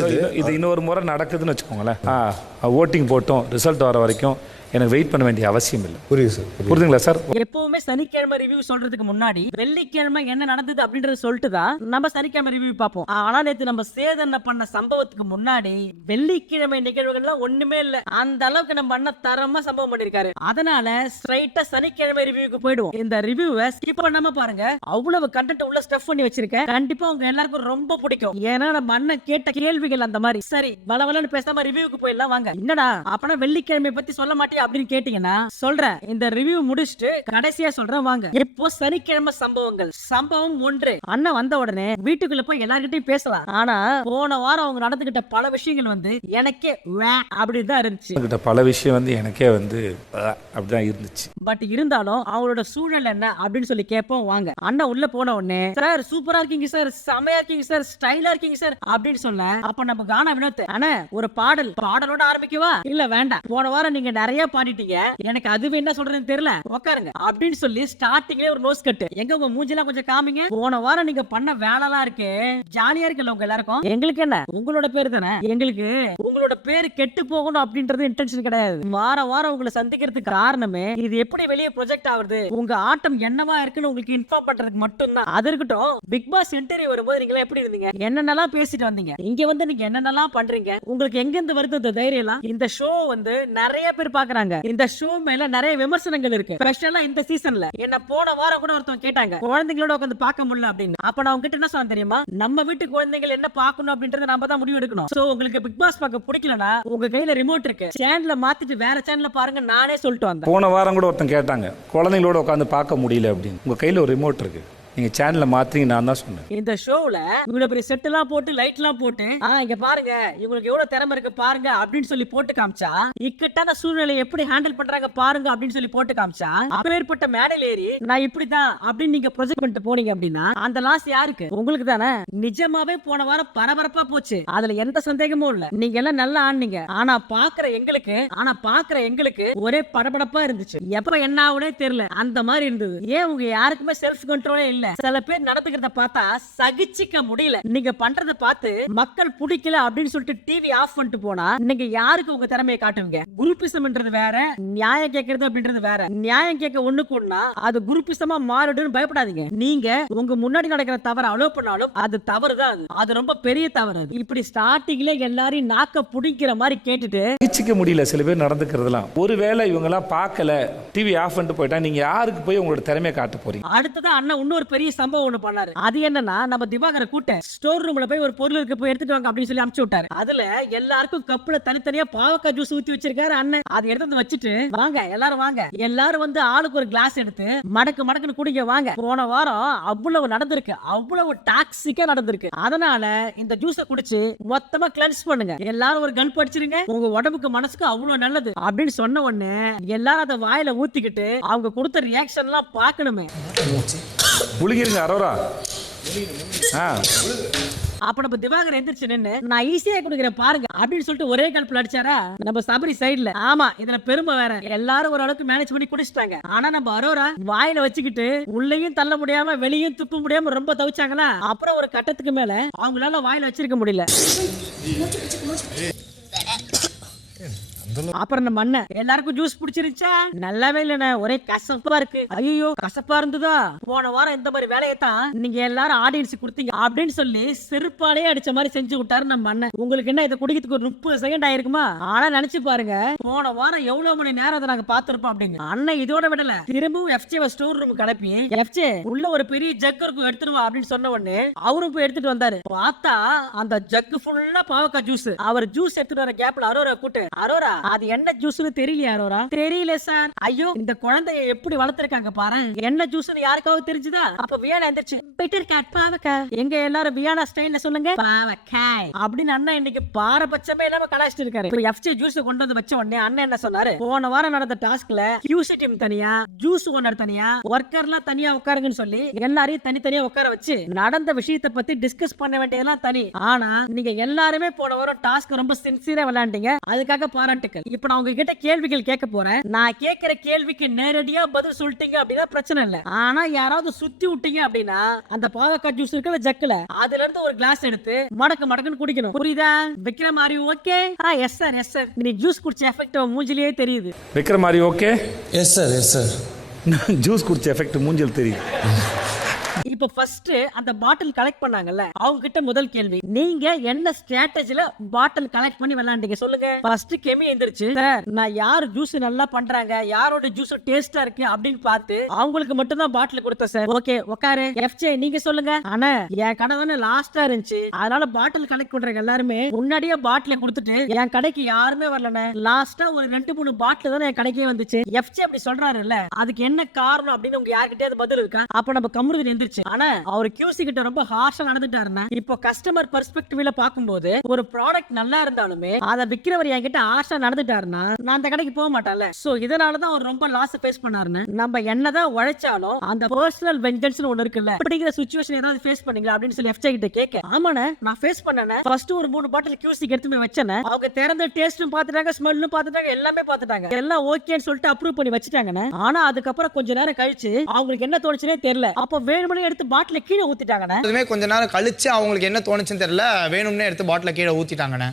முடிஞ்சது இது- இன்னொரு முறை நடக்குதுன்னு வச்சுக்கோங்களேன். ஓட்டிங் போட்டோம் ரிசல்ட் வர வரைக்கும். எனக்கு வெயிட் பண்ண வேண்டிய அவசியம் இல்லை புரியுது சார் புரியுது. புரியுதுங்களா சார்? எப்பவுமே சனிக்கிழமை ரிவ்யூ சொல்றதுக்கு முன்னாடி வெள்ளிக்கிழமை என்ன நடந்தது அப்படின்றத சொல்லிட்டு தான் நம்ம சனிக்கிழமை ரிவ்யூ பார்ப்போம். ஆனா நேத்து நம்ம சேதனை பண்ண சம்பவத்துக்கு முன்னாடி வெள்ளிக்கிழமை நிகழ்வுகள்லாம் ஒண்ணுமே இல்ல. அந்த அளவுக்கு நம்ம அண்ணன் தரமா சம்பவம் பண்ணிருக்காரு. அதனால ஸ்ட்ரைட்டா சனிக்கிழமை ரிவ்யூக்கு போயிடுவோம். இந்த ரிவ்யூவை ஸ்கிப் பண்ணாம பாருங்க. அவ்வளவு கண்டென்ட் உள்ள ஸ்டஃப் பண்ணி வச்சிருக்கேன். கண்டிப்பா உங்க எல்லாருக்கும் ரொம்ப பிடிக்கும். ஏன்னா நம்ம அண்ணன் கேட்ட கேள்விகள் அந்த மாதிரி. சரி வளவலன்னு பேசாம ரிவ்யூக்கு போயிடலாம் வாங்க. என்னடா? அப்பனா வெள்ளிக்கிழமை பத்தி சொல்ல மாட்டியா? அப்படின்னு கேட்டீங்கன்னா சொல்றேன். இந்த ரிவ்யூ முடிச்சுட்டு கடைசியா சொல்றேன் வாங்க. இப்போ சனிக்கிழமை சம்பவங்கள். சம்பவம் ஒன்று. அண்ணன் வந்த உடனே வீட்டுக்குள்ள போய் எல்லார்கிட்டயும் பேசலாம். ஆனா போன வாரம் அவங்க நடந்துகிட்ட பல விஷயங்கள் வந்து எனக்கே வே அப்படி தான் இருந்துச்சு. பல விஷயம் வந்து எனக்கே வந்து அப்படிதான் இருந்துச்சு. பட் இருந்தாலும் அவங்களோட சூழல் என்ன அப்படின்னு சொல்லி கேட்போம் வாங்க. அண்ணன் உள்ள போன உடனே சார் சூப்பரா இருக்கீங்க சார். செமையா இருக்கீங்க சார். ஸ்டைலா இருக்கீங்க சார். அப்படின்னு சொல்ல அப்ப நம்ம கானா வினோத் அண்ணா ஒரு பாடல். பாடலோட ஆரம்பிக்கவா? இல்ல வேண்டாம். போன வாரம் நீங்க நிறைய பாடிட்டீங்க. எனக்கு அது என்ன சொல்றேன்னு தெரியல. உட்காருங்க அப்படின்னு சொல்லி ஸ்டார்டிங்லேயே ஒரு நோஸ் கட்டு எங்க உங்க மூஞ்செல்லாம் கொஞ்சம் காமிங்க. போன வாரம் நீங்க பண்ண வேலைலாம் இருக்கு. ஜாலியா இருக்குல்ல உங்க எல்லாருக்கும்? எங்களுக்கு என்ன? உங்களோட பேர் தானே? எங்களுக்கு உங்களோட பேர் கெட்டு போகணும் அப்படின்றது இன்டென்ஷன் கிடையாது. வார வாரம் உங்களை சந்திக்கிறதுக்கு காரணமே இது எப்படி வெளியே ப்ரொஜெக்ட் ஆகுது? உங்க ஆட்டம் என்னவா இருக்குன்னு உங்களுக்கு இன்ஃபார்ம் பண்றதுக்கு மட்டும்தான். அது இருக்கட்டும் பிக் பாஸ் இன்டர்வியூ வரும்போது நீங்க எப்படி இருந்தீங்க? என்னென்னலாம் பேசிட்டு வந்தீங்க? இங்க வந்து நீங்க என்னென்னலாம் பண்றீங்க? உங்களுக்கு எங்க இருந்து வருது இந்த தைரியம் இந்த ஷோ வந்து நிறைய பேர் பாக்குறாங்க. இந்த ஷோ மேல நிறைய விமர்சனங்கள் இருக்கு. ஸ்பெஷலா இந்த சீசன்ல என்ன போன வாரம் கூட ஒருத்தவங்க கேட்டாங்க குழந்தைங்களோட உட்காந்து பார்க்க முடியல அப்படின்னு. அப்ப நான் உங்ககிட்ட என்ன சொன்னேன் தெரியுமா? நம்ம வீட்டு குழந்தைகள் என்ன பார்க்கணும் அப்படின்றத நம்ம தான் முடிவு எடுக்கணும். சோ உங்களுக்கு பிக் பாஸ் பார்க்க பிடிக்கலனா உங்க கையில ரிமோட் இருக்கு. சேனல மாத்திட்டு வேற சேனல்ல பாருங்க நானே சொல்லிட்டு வந்தேன். போன வாரம் கூட ஒருத்தன் கேட்டாங்க குழந்தைங்களோட உட்காந்து பார்க்க முடியல அப்படின்னு. உங்க கையில ஒரு ரிமோட் இருக்கு. நீங்க சேனல்ல மாத்துறீங்க நான் தான் சொன்னேன். இந்த ஷோல இவ்வளவு பெரிய செட் எல்லாம் போட்டு லைட் எல்லாம் போட்டு ஆ இங்க பாருங்க இவங்களுக்கு எவ்வளவு திறமை இருக்கு பாருங்க அப்படின்னு சொல்லி போட்டு காமிச்சா இக்கட்டான சூழ்நிலையை எப்படி ஹேண்டில் பண்றாங்க பாருங்க அப்படின்னு சொல்லி போட்டு காமிச்சா அப்பேற்பட்ட மேடையில் ஏறி நான் இப்படிதான் அப்படின்னு நீங்க ப்ரொஜெக்ட் பண்ணிட்டு போனீங்க அப்படின்னா அந்த லாஸ் யாருக்கு? உங்களுக்கு தானே. நிஜமாவே போன வாரம் பரபரப்பா போச்சு. அதுல எந்த சந்தேகமும் இல்ல. நீங்க எல்லாம் நல்லா ஆனீங்க ஆனா பாக்குற எங்களுக்கு ஆனா பாக்குற எங்களுக்கு ஒரே படபடப்பா இருந்துச்சு. எப்ப என்ன ஆகுனே தெரியல. அந்த மாதிரி இருந்தது. ஏன் உங்க யாருக்குமே செல்ஃப் கண்ட்ரோலே இல்ல? சில பேர் நடந்துக்கிறத பார்த்தா சகிச்சிக்க முடியல. நீங்க பண்றத பார்த்து மக்கள் பிடிக்கல அப்படின்னு சொல்லிட்டு டிவி ஆஃப் பண்ணிட்டு போனா நீங்க யாருக்கு உங்க திறமையை காட்டுவீங்க? குரூப்பிசம்ன்றது வேற நியாயம் கேட்கறது அப்படின்றது வேற. நியாயம் கேட்க ஒண்ணுக்கு ஒண்ணா அது குரூப்பிசமா மாறிடுன்னு பயப்படாதீங்க. நீங்க உங்க முன்னாடி நடக்கிற தவற அலோவ் பண்ணாலும் அது தவறு தான் அது. ரொம்ப பெரிய தவறு இப்படி ஸ்டார்டிங்ல எல்லாரையும் நாக்க புடிக்கிற மாதிரி கேட்டுட்டு சகிச்சிக்க முடியல சில பேர் நடந்துக்கிறதுலாம் ஒருவேளை இவங்கெல்லாம் பார்க்கல டிவி ஆஃப் பண்ணிட்டு போயிட்டா நீங்க யாருக்கு போய் உங்களோட திறமையை காட்ட போறீங்க? அடுத்ததான் அண்ணன் இன்னொரு பெரிய சம்பவம் ஒண்ணு பண்ணாரு. அது என்னன்னா நம்ம திவாகர கூட்ட ஸ்டோர் ரூம்ல போய் ஒரு பொருள் இருக்கு போய் எடுத்துட்டு வாங்க அப்படின்னு சொல்லி அனுப்பிச்சு விட்டாரு. அதுல எல்லாருக்கும் கப்புல தனித்தனியா பாவக்காய் ஜூஸ் ஊத்தி வச்சிருக்காரு அண்ணன். அதை எடுத்து வந்து வச்சுட்டு வாங்க எல்லாரும் வாங்க. எல்லாரும் வந்து ஆளுக்கு ஒரு கிளாஸ் எடுத்து மடக்கு மடக்குன்னு குடிங்க வாங்க. போன வாரம் அவ்வளவு நடந்திருக்கு. அவ்வளவு டாக்ஸிக்கா நடந்திருக்கு. அதனால இந்த ஜூஸை குடிச்சு மொத்தமா கிளென்ஸ் பண்ணுங்க. எல்லாரும் ஒரு கன் படிச்சிருங்க. உங்க உடம்புக்கு மனசுக்கு அவ்வளவு நல்லது. அப்படின்னு சொன்ன உடனே எல்லாரும் அதை வாயில ஊத்திக்கிட்டு அவங்க கொடுத்த ரியாக்ஷன் எல்லாம் பார்க்கணுமே. முழுகிருங்க அரோரா. ஆ. அப்ப நம்ம திவாகர் எந்திரிச்சு நின்னு நான் ஈஸியா குடுக்கிறேன் பாருங்க அப்படின்னு சொல்லிட்டு ஒரே கல்பில் அடிச்சாரா? நம்ம சபரி சைடுல. ஆமா இதுல பெருமை வேற. எல்லாரும் ஓரளவுக்கு மேனேஜ் பண்ணி குடிச்சிட்டாங்க. ஆனா நம்ம அரோரா வாயில வச்சுக்கிட்டு உள்ளேயும் தள்ள முடியாம வெளியும் துப்ப முடியாம ரொம்ப தவிச்சாங்களா? அப்புறம் ஒரு கட்டத்துக்கு மேல அவங்களால வாயில வச்சிருக்க முடியல. அப்புறம் நம்ம அண்ணன். எல்லாருக்கும் ஜூஸ் பிடிச்சிருச்சா நல்லாவே இல்லண்ணே. ஒரே கசப்பா இருக்கு. ஐயோ கசப்பா இருந்ததா? போன வாரம் இந்த மாதிரி வேலையை தான் நீங்க எல்லாரும் ஆடியன்ஸ் கொடுத்தீங்க அப்படின்னு சொல்லி செருப்பாலே அடிச்ச மாதிரி செஞ்சு விட்டாரு நம்ம அண்ணன். உங்களுக்கு என்ன இதை குடிக்கிறதுக்கு ஒரு முப்பது செகண்ட் ஆயிருக்குமா? ஆனா நினைச்சு பாருங்க போன வாரம் எவ்வளவு மணி நேரம் அதை நாங்க பாத்திருப்போம் அப்படின்னு. அண்ணன் இதோட விடல. திரும்பவும் எஃப்ஜே ஸ்டோர் ரூம் கிளப்பி எஃப்ஜே உள்ள ஒரு பெரிய ஜக் இருக்கும் எடுத்துருவா அப்படின்னு சொன்ன உடனே அவரும் போய் எடுத்துட்டு வந்தாரு. பார்த்தா அந்த ஜக்கு ஃபுல்லா பாவக்காய் ஜூஸ் அவர் ஜூஸ் எடுத்துட்டு வர கேப்ல அரோரா கூட்டு அரோரா அது என்ன ஜூஸ்னு தெரியல யாரோரா தெரியல சார் ஐயோ இந்த குழந்தைய எப்படி வளர்த்திருக்காங்க பாரு. என்ன ஜூஸ்னு யாருக்காவது தெரிஞ்சுதா? அப்ப வியானா எந்திரிச்சு பெட்டர் கேட் பாவக்காய் எங்க எல்லாரும் வியானா ஸ்டைல்ல சொல்லுங்க. பாவக்காய். அப்படின்னு அண்ணன் இன்னைக்கு பாரபட்சமே இல்லாம கலாச்சிட்டு இருக்காரு. இப்ப எஃப்சி ஜூஸ் கொண்டு வந்து வச்ச உடனே அண்ணன் என்ன சொன்னாரு? போன வாரம் நடந்த டாஸ்க்ல கியூசி டீம் தனியா ஜூஸ் ஓனர் தனியா ஒர்க்கர்லாம் தனியா உட்காருங்கன்னு சொல்லி எல்லாரையும் தனித்தனியா உட்கார வச்சு நடந்த விஷயத்தை பத்தி டிஸ்கஸ் பண்ண வேண்டியதெல்லாம் தனி. ஆனா நீங்க எல்லாருமே போன வாரம் டாஸ்க் ரொம்ப சின்சியரா விளையாண்டீங்க. அதுக்காக பாராட்டு. வாழ்த்துக்கள் இப்ப நான் உங்ககிட்ட கேள்விகள் கேட்க போறேன். நான் கேட்கிற கேள்விக்கு நேரடியா பதில் சொல்லிட்டீங்க அப்படின்னா பிரச்சனை இல்ல. ஆனா யாராவது சுத்தி விட்டீங்க அப்படின்னா அந்த பாவக்காய் ஜூஸ் இருக்குல்ல ஜக்குல அதுல இருந்து ஒரு கிளாஸ் எடுத்து மடக்கு மடக்குன்னு குடிக்கணும். புரியுதா? விக்ரம் ஆர் ஓகே ஆ எஸ் சார் எஸ் சார் நீ ஜூஸ் குடிச்ச எஃபெக்ட் மூஞ்சிலேயே தெரியுது. வைக்கிற மாதிரி okay yes sir yes sir juice குடிச்ச எஃபெக்ட் மூஞ்சில் தெரியுது. இப்ப ஃபர்ஸ்ட் அந்த பாட்டில் கலெக்ட் பண்ணாங்கல்ல அவங்க கிட்ட முதல் கேள்வி. நீங்க என்ன ஸ்ட்ராட்டஜில பாட்டில் கலெக்ட் பண்ணி விளையாண்டீங்க? சொல்லுங்க. ஃபர்ஸ்ட் கெமி எந்திரிச்சு நான் யார் ஜூஸ் நல்லா பண்றாங்க? யாரோட ஜூஸ் டேஸ்டா இருக்கு? அப்படின்னு பார்த்து அவங்களுக்கு மட்டும் தான் பாட்டில் கொடுத்தேன் சார். ஓகே உட்காரு எஃப்ஜே நீங்க சொல்லுங்க. ஆனா என் கடை தானே லாஸ்டா இருந்துச்சு. அதனால பாட்டில் கலெக்ட் பண்றவங்க எல்லாருமே முன்னாடியே பாட்டில கொடுத்துட்டு என் கடைக்கு யாருமே வரலனே லாஸ்டா ஒரு ரெண்டு மூணு பாட்டில் தானே என் கடைக்கே வந்துச்சு. எஃப்ஜே அப்படி சொல்றாருல்ல அதுக்கு என்ன காரணம் அப்படின்னு உங்க யார்கிட்டயாவது பதில் இருக்கா? அப்ப நம்ம கமருதன் எந்திரிச்சு ஆனா அவர் கியூசி கிட்ட ரொம்ப ஹார்ஷா நடந்துட்டாருன்னா இப்போ கஸ்டமர் பெர்ஸ்பெக்டிவ்ல பாக்கும்போது ஒரு ப்ராடக்ட் நல்லா இருந்தாலுமே அதை விக்கிறவர் என்கிட்ட ஹார்ஷா நடந்துட்டாருன்னா நான் அந்த கடைக்கு போக மாட்டேன்ல. சோ இதனாலதான் அவர் ரொம்ப லாஸ் ஃபேஸ் பண்ணாருன்னு நம்ம என்னதான் உழைச்சாலும் அந்த பர்சனல் வெஞ்சன்ஸ் ஒண்ணு இருக்குல்ல அப்படிங்கிற சுச்சுவேஷன் ஏதாவது ஃபேஸ் பண்ணீங்களா அப்படின்னு சொல்லி எஃப்ஜே கிட்ட கேட்க ஆமாண்ணே நான் ஃபேஸ் பண்ணேன் ஃபர்ஸ்ட் ஒரு மூணு பாட்டில் கியூசிக்கு எடுத்து போய் வச்சேன் அவங்க திறந்த டேஸ்ட்டும் பார்த்துட்டாங்க ஸ்மெல்லும் பார்த்துட்டாங்க எல்லாமே பார்த்துட்டாங்க. எல்லாம் ஓகேன்னு சொல்லிட்டு அப்ரூவ் பண்ணி வச்சுட்டாங்கண்ணே. ஆனா அதுக்கப்புறம் கொஞ்ச நேரம் கழிச்சு அவங்களுக்கு என்ன தோணுச்சுனே தெரியல. அப்ப வேணுமனே எடுத்து பாட்டில கீழே ஊத்திட்டாங்கண்ணே. அதுவுமே கொஞ்ச நேரம் கழிச்சு அவங்களுக்கு என்ன தோணுச்சுன்னு தெரியல வேணும்னே எடுத்து பாட்டில கீழே ஊத்திட்டாங்கண்ணே.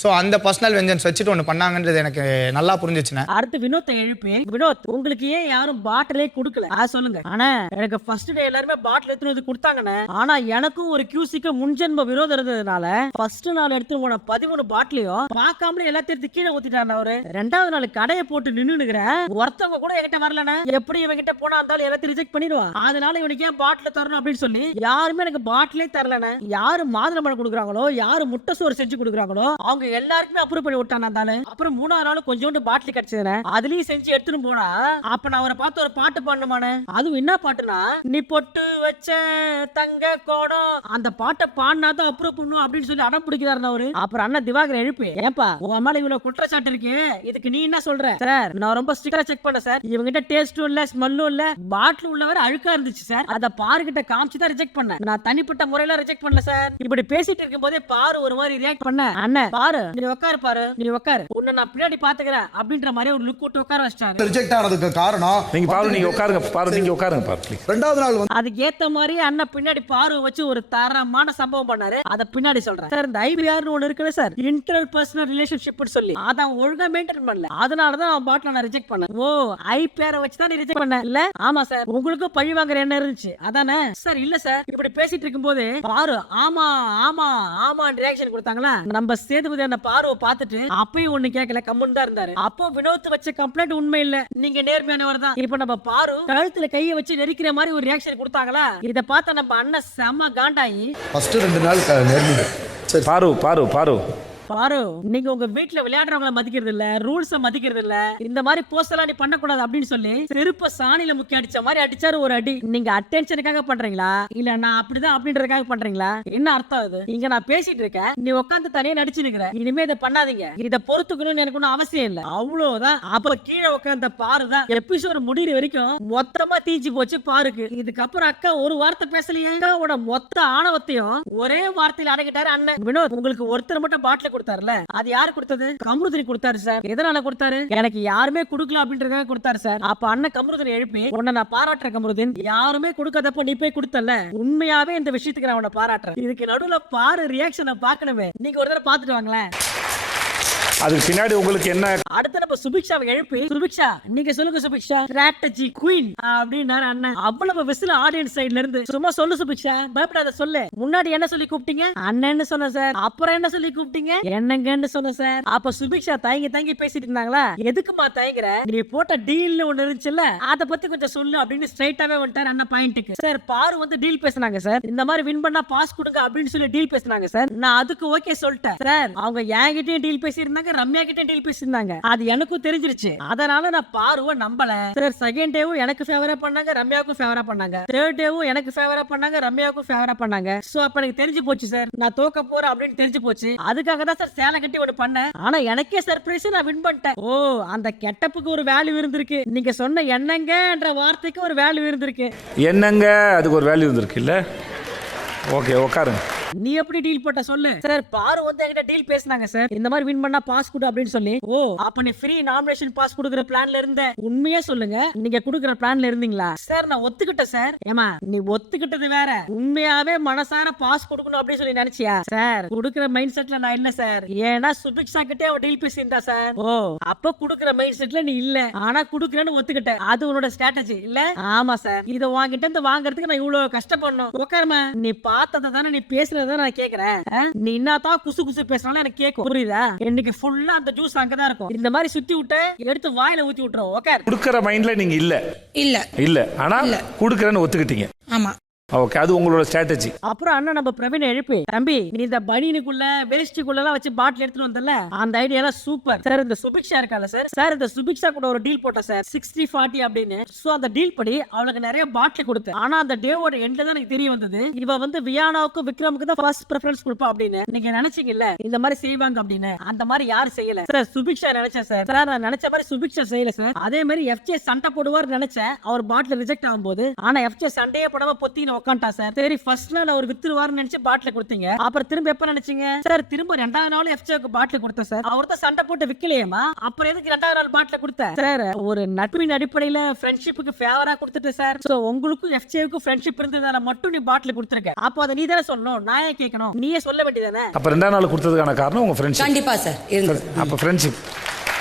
ஸோ அந்த பர்சனல் வெஞ்சன்ஸ் வச்சுட்டு ஒன்று பண்ணாங்கன்றது எனக்கு நல்லா புரிஞ்சிச்சுண்ணே. அடுத்து வினோத்தை எழுப்பி வினோத் உங்களுக்கு ஏன் யாரும் பாட்டிலே கொடுக்கல? ஆ சொல்லுங்க. ஆனா எனக்கு ஃபர்ஸ்ட் டே எல்லாருமே பாட்டில் எடுத்துட்டு வந்து கொடுத்தாங்கண்ணே. ஆனா எனக்கும் ஒரு கியூசிக்கு முன்ஜென்ம விரோதம் இருந்ததுனால ஃபர்ஸ்ட் நாள் எடுத்து போன பதிமூணு பாட்டிலையும் பார்க்காமலே எல்லாத்தையும் எடுத்து கீழே ஊத்திட்டாரு அவரு. ரெண்டாவது நாள் கடையை போட்டு நின்னுக்கிறேன் ஒருத்தவங்க கூட என்கிட்ட வரலண்ணே. எப்படி இவங்கிட்ட போனா இருந்தாலும் எல்லாத்தையும் ரிஜெக்ட் பண்ணிடுவான் அதனால இவனுக்கு ஏன் பாட்டில தரணும் அப்படின்னு சொல்லி யாருமே எனக்கு பாட்டிலே தரலண்ணே. யாரு மாதுளம்பழம் கொடுக்குறாங்களோ யாரு முட்டை சோறு செஞ்சு கொடுக்குறாங்களோ அவங்க எல்லாருக்குமே அப்ரூவ் பண்ணி விட்டான் அந்த அப்புறம் மூணாவது நாள் கொஞ்சோண்டு பாட்டில் கிடைச்சதுனே? அதுலயும் செஞ்சு எடுத்துன்னு போனா அப்ப நான் அவரை பார்த்து ஒரு பாட்டு பாடணுமானே? அதுவும் என்ன பாட்டுனா நீ பொட்டு வச்ச தங்க கோடம். அந்த பாட்டை பாடினா தான் அப்ரூவ் பண்ணும் அப்படின்னு சொல்லி அடம் பிடிக்கிறாரு அவரு. அப்புறம் அண்ணன் திவாகர் எழுப்பி ஏப்பா உன் மேல இவ்வளவு குற்றச்சாட்டு இருக்கு. இதுக்கு நீ என்ன சொல்ற? சார் நான் ரொம்ப ஸ்ட்ரிக்டா செக் பண்ணேன் சார். இவங்கிட்ட டேஸ்டும் இல்ல ஸ்மெல்லும் இல்ல. பாட்டில் உள்ளவரை அழுக்கா இருந்துச்சு சார். அதை பாரு கிட்ட காமிச்சு தான் ரிஜெக்ட் பண்ணேன். நான் தனிப்பட்ட முறையில ரிஜெக்ட் பண்ணல சார். இப்படி பேசிட்டு இருக்கும் போதே பாரு ஒரு மாதிரி ரியாக்ட் பண்ண அண்ணன் பாரு நீ உட்காரு பாரு. நீ உட்காரு. உன்னை நான் பின்னாடி பாத்துக்கிறேன் அப்படின்ற மாதிரி ஒரு லுக் விட்டு உட்கார வச்சிட்டாரு. ரிஜெக்ட் ஆனதுக்கு காரணம் நீங்க பாரு நீங்க உட்காருங்க பாரு நீங்க உட்காருங்க பாரு. ரெண்டாவது நாள் வந்து அதுக்கு ஏத்த மாதிரி அண்ணன் பின்னாடி பார்வை வச்சு ஒரு தரமான சம்பவம் பண்ணாரு. அத பின்னாடி சொல்றேன். சார் இந்த ஐபிஆர் ஒண்ணு இருக்குல்ல சார் இன்டர் பர்சனல் ரிலேஷன்ஷிப் சொல்லி. அதான் ஒழுங்கா மெயின்டைன் பண்ணல. அதனால தான் அவன் பாட்டில நான் ரிஜெக்ட் பண்ணேன் ஓ ஐபிஆர் வச்சு தான் நீ ரிஜெக்ட் பண்ண? இல்ல. ஆமா சார் உங்களுக்கும் பழி வாங்குற என்ன இருந்துச்சு. அதானே? சார் இல்ல சார். இப்படி பேசிட்டு இருக்கும்போது பாரு ஆமா ஆமா ஆமா ரியாக்ஷன் கொடுத்தாங்களா? நம்ம சேதுபதி அந்த பார்வை பார்த்துட்டு அப்பயும் ஒண்ணு கேட்கல கம்முன்னு தான் இருந்தாரு. அப்போ வினோத் வச்ச கம்ப்ளைண்ட் உண்மை இல்ல. நீங்க நேர்மையானவர் தான். இப்ப நம்ம பாரு கழுத்துல கையை வச்சு நெரிக்கிற மாதிரி ஒரு ரியாக்ஷன் கொடுத்தாங்களா? இத பார்த்த நம்ம அண்ணன் செம்ம காண்டாயி. ஃபர்ஸ்ட் ரெண்டு நாள் சரி. பாரு பாரு பாரு. பாரு நீங்க உங்க வீட்டுல விளையாடுறவங்களை மதிக்கிறது இல்ல ரூல்ஸ மதிக்கிறது இல்ல இந்த மாதிரி போஸ்ட் எல்லாம் நீ பண்ணக்கூடாது அப்படின்னு சொல்லி செருப்ப சாணியில முக்கிய அடிச்ச மாதிரி அடிச்சாரு ஒரு அடி. நீங்க அட்டென்ஷனுக்காக பண்றீங்களா? இல்ல நான் அப்படிதான் அப்படின்றதுக்காக பண்றீங்களா? என்ன அர்த்தம் அது? இங்க நான் பேசிட்டு இருக்கேன். நீ உட்காந்து தனியா நடிச்சு நிக்கிற. இனிமே இதை பண்ணாதீங்க. இத பொறுத்துக்கணும்னு எனக்கு ஒன்றும் அவசியம் இல்ல. அவ்வளவுதான். அப்ப கீழே உட்காந்த பாருதான் எபிசோடு முடிகிற வரைக்கும் மொத்தமா தீஞ்சு போச்சு பாருக்கு. இதுக்கப்புறம் அக்கா ஒரு வார்த்தை பேசலையே? மொத்த ஆணவத்தையும் ஒரே வார்த்தையில் அடக்கிட்டாரு அண்ணன். வினோத் உங்களுக்கு ஒருத்தர் மட்டும் பாட்டில கொடுத்தாருல? அது யாரு கொடுத்தது? கமருதனி கொடுத்தாரு சார் எதனால கொடுத்தாரு? எனக்கு யாருமே கொடுக்கல அப்படின்றத கொடுத்தாரு சார் அப்ப அண்ணன் கமருதன் எழுப்பி உன்னை நான் பாராட்டுற கமருதன். யாருமே கொடுக்காதப்ப நீ போய் கொடுத்தல உண்மையாவே இந்த விஷயத்துக்கு நான் உன்னை பாராட்டுறேன். இதுக்கு நடுவுல பாரு ரியாக்ஷனை பாக்கணுமே நீங்க ஒரு தடவை பாத்துட்டு வாங்களேன். அதுக்கு பின்னாடி உங்களுக்கு என்ன அடுத்து நம்ம சுபிக்ஷாவை எழுப்பி சுபிக்ஷா நீங்க சொல்லுங்க சுபிக்ஷா ஸ்ட்ராட்டஜி குயின் அப்படின்னாரு அண்ணன். அவ்வளவு விசில் ஆடியன்ஸ் சைடுல இருந்து சும்மா சொல்லு சுபிக்ஷா பயப்படாத சொல்லு. முன்னாடி என்ன சொல்லி கூப்பிட்டீங்க? அண்ணன்னு சொன்னேன் சார் அப்புறம் என்ன சொல்லி கூப்பிட்டீங்க? என்னங்கன்னு சொன்னேன் சார் அப்ப சுபிக்ஷா தயங்கி தயங்கி பேசிட்டு இருந்தாங்களா? எதுக்குமா தயங்குற? நீ போட்ட டீல்னு ஒண்ணு இருந்துச்சுல்ல? அத பத்தி கொஞ்சம் சொல்லு அப்படின்னு ஸ்ட்ரைட்டாவே வந்துட்டார் அண்ணன் பாயிண்ட்டுக்கு சார் பாரு வந்து டீல் பேசுனாங்க சார் இந்த மாதிரி வின் பண்ணா பாஸ் கொடுங்க அப்படின்னு சொல்லி டீல் பேசுனாங்க சார் நான் அதுக்கு ஓகே சொல்லிட்டேன் சார் அவங்க என்கிட்டயும் டீல் பேசியிருந்தாங்க ரம்யா கிட்ட டீல் பேசியிருந்தாங்க. அது எனக்கும் தெரிஞ்சிருச்சு. அதனால நான் பாருவ நம்பல. சார் செகண்ட் டேவும் எனக்கு ஃபேவரா பண்ணாங்க ரம்யாவுக்கும் ஃபேவரா பண்ணாங்க. தேர்ட் டேவும் எனக்கு ஃபேவரா பண்ணாங்க ரம்யாவுக்கும் ஃபேவரா பண்ணாங்க. சோ அப்ப எனக்கு தெரிஞ்சு போச்சு சார் நான் தோக்க போறேன் அப்படின்னு தெரிஞ்சு போச்சு. அதுக்காக தான் சார் சேலை கட்டி ஒன்று பண்ணேன். ஆனா எனக்கே சர்ப்ரைஸ் நான் வின் பண்ணிட்டேன். ஓ அந்த கெட்டப்புக்கு ஒரு வேல்யூ இருந்திருக்கு. நீங்க சொன்ன என்னங்கன்ற வார்த்தைக்கு ஒரு வேல்யூ இருந்திருக்கு. என்னங்க? அதுக்கு ஒரு வேல்யூ இருந்திருக்கு இல்ல ஓகே உட்காருங்க நீ எப்படி டீல் போட்ட சொல்லு. சார் பாரு வந்து என்கிட்ட டீல் பேசினாங்க சார் இந்த மாதிரி வின் பண்ணா பாஸ் கொடு அப்படின்னு சொல்லி. ஓ. அப்ப நீ ஃப்ரீ நாமினேஷன் பாஸ் கொடுக்குற பிளான்ல இருந்த. உண்மையா சொல்லுங்க. நீங்க கொடுக்குற பிளான்ல இருந்தீங்களா? சார் நான் ஒத்துக்கிட்டேன் சார் ஏமா நீ ஒத்துக்கிட்டது வேற. உண்மையாவே மனசார பாஸ் கொடுக்கணும் அப்படின்னு சொல்லி நினைச்சியா? சார் கொடுக்குற மைண்ட் செட்ல நான் இல்ல சார் ஏன்னா சுபிக்ஷா கிட்டே அவன் டீல் பேசியிருந்தா சார் ஓ. அப்ப குடுக்குற மைண்ட் செட்ல நீ இல்ல. ஆனா குடுக்குறேன்னு ஒத்துக்கிட்ட அது உன்னோட ஸ்ட்ராட்டஜி இல்ல? ஆமா சார் இத வாங்கிட்டு வாங்குறதுக்கு நான் இவ்வளவு கஷ்டப்படணும். உட்காருமா நீ பார்த்ததை தானே நீ பேசுறத நான் கேக்குறேன்? நீ என்னதான் குசு குசு பேசினாலும் எனக்கு கேட்கும் புரியுதா? இன்னைக்கு ஃபுல்லா அந்த ஜூஸ் அங்கதான் இருக்கும். இந்த மாதிரி சுத்தி விட்டு எடுத்து வாயில ஊத்தி விட்டுரும். உட்கார் கொடுக்குற மைண்ட்ல நீங்க இல்ல. இல்ல. இல்ல. ஆனா கொடுக்குறேன்னு ஒத்துக்கிட்டீங்க. ஆமா. ஓகே அது உங்களோட ஸ்ட்ராட்டஜி அப்புறம் அண்ணன் நம்ம பிரவீன் எழுப்பி தம்பி நீ இந்த பனியனுக்குள்ள வேஷ்டிக்குள்ள எல்லாம் வச்சு பாட்டில் எடுத்துட்டு வந்தல அந்த ஐடியா எல்லாம் சூப்பர் சார் இந்த சுபிக்ஷா இருக்கால சார் சார் இந்த சுபிக்ஷா கூட ஒரு டீல் போட்டேன் சார் சிக்ஸ்டி ஃபார்ட்டி அப்படின்னு. சோ அந்த டீல் படி அவளுக்கு நிறைய பாட்டில் கொடுத்தேன். ஆனா அந்த டேவோட எண்ட்ல தான் எனக்கு தெரிய வந்தது. இவ வந்து வியானாவுக்கு விக்ரமுக்கு தான் ஃபர்ஸ்ட் ப்ரிஃபரன்ஸ் கொடுப்பா அப்படின்னு. நீங்க நினைச்சீங்கல்ல இந்த மாதிரி செய்வாங்க அப்படின்னு. அந்த மாதிரி யாரும் செய்யல? சார் சுபிக்ஷா நினைச்சேன் சார் சார் நான் நினைச்ச மாதிரி சுபிக்ஷா செய்யல சார் அதே மாதிரி எஃப்ஜே சண்டை போடுவார் நினைச்சேன். அவர் பாட்டில் ரிஜெக்ட் ஆகும்போது. ஆனா எஃப்ஜே சண்டையே போடாம பொத்தின உட்காந்துட்டா சார் சரி ஃபர்ஸ்ட் நாள் அவர் வித்துருவாருன்னு நினைச்சு பாட்டில் கொடுத்தீங்க. அப்புறம் திரும்ப எப்ப நினைச்சீங்க? சார் திரும்ப ரெண்டாவது நாள் எஃப்ஜேக்கு பாட்டில் கொடுத்தேன் சார் அவர் தான் சண்டை போட்டு விக்கலையேமா அப்புறம் எதுக்கு ரெண்டாவது நாள் பாட்டில் கொடுத்தேன்? சார் ஒரு நட்பின் அடிப்படையில ஃப்ரெண்ட்ஷிப்புக்கு ஃபேவரா கொடுத்துட்டு சார் சோ உங்களுக்கும் எஃப்ஜேவுக்கும் ஃப்ரெண்ட்ஷிப் இருந்ததால மட்டும் நீ பாட்டில் கொடுத்துருக்க. அப்போ அதை நீ தானே சொல்லணும்? நான் ஏன் கேட்கணும்? நீயே சொல்ல வேண்டியதானே அப்ப ரெண்டாம் நாள் கொடுத்ததுக்கான காரணம் உங்க ஃப்ரெண்ட்ஷிப் கண்டிப்பா சார் அப்ப ஃப்ரெண்ட்ஷிப்